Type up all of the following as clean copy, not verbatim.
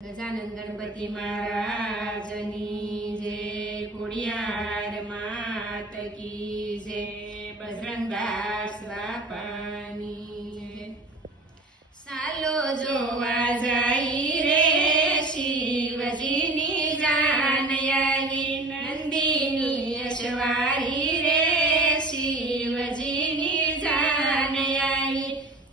गजानन गणपति महाराजनी जय, कोडियार मात की जय, बजरंगदास बापानी जय। सालो जोवा जाई रे शिवजीनी जान आई, नंदिनी अश्वारी रे शिवजीनी जान आई।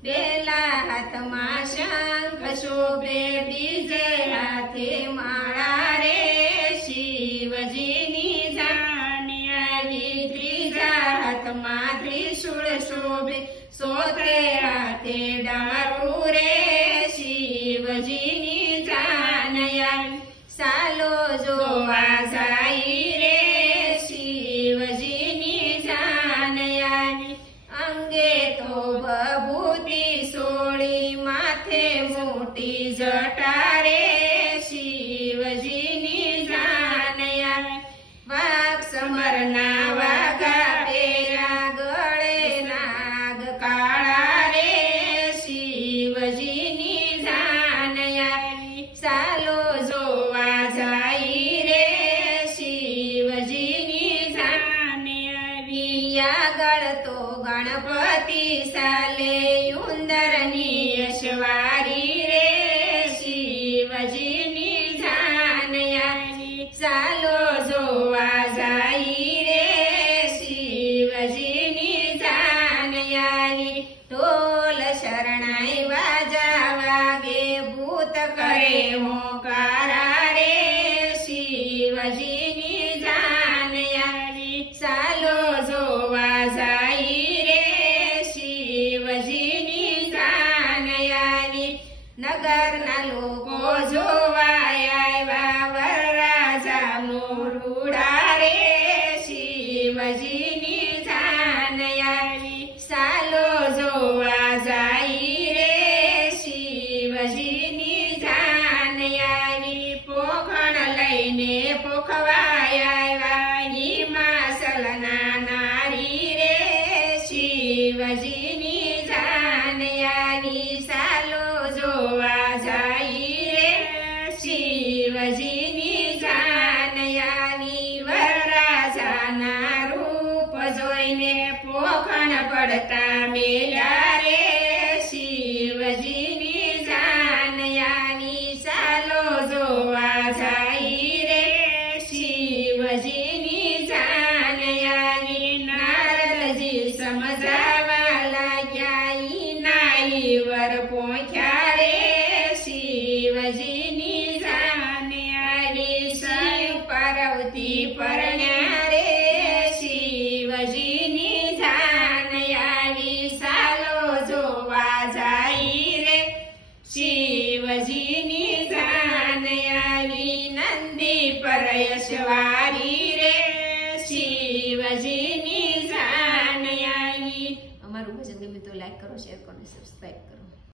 बेला हाथमा शंख शोभे, बीजे हाथे माळा रे शिवजीनी जान आई। त्रीजा हाथमा त्रिशूळ शोभे, सोत्रे हाथे डारू रे शिवजीनी जान आई। सालो जोवा जाई रे शिवजीनी जान आई। अंगे तो बभूती सोळी, माथे मोटी जटा रे शिवजीनी जान आई। वाघ समरना वाघा पेरा, गळे नाग काळा रे शिवजीनी जान आई। सालो जोवा जाई रे शिवजीनी जान आई। या गळतो गणपती साले, उंदरनी अश्वारी रे शिवजीनी जान आई। सालो जोवा जाई रे शिवजीनी जान आई। ढोल शरणाई वाजा वागे, भूत करे होकारा रे शिवजीनी जान आई। सालो जोवा जाई रे शिवजीनी जान आई। नगर ना लोको जोवाया वरराजा मोरुडा रे शिवजीनी जान आई। सालो जोवा जाई रे शिवजीनी जान आई। पोखण लईने पोखवाया हिमाचलना नारी रे शिवजीनी जान आई। सालो जोवा जाई रे शिवजीनी जान आई। वरराजाना रूप जोईने पोखण पडता मेल्या रे शिवजीनी जान आई। सालो जोवा जाई रे शिवजीनी जान आई। नारदजी समजावा लाग्या, नाई वर पोख्या रे शिवजीनी जान आई। शिव पार्वती परण्या रे शिवजीनी जान आई। सालो जोवा जाई रे शिवजीनी जान आई। नंदी पर यशवारी रे शिवजीनी जान आई। અમારું ભજન ગમે તો લાઈક કરો, શેર કરો, સબસ્ક્રાઇબ કરો।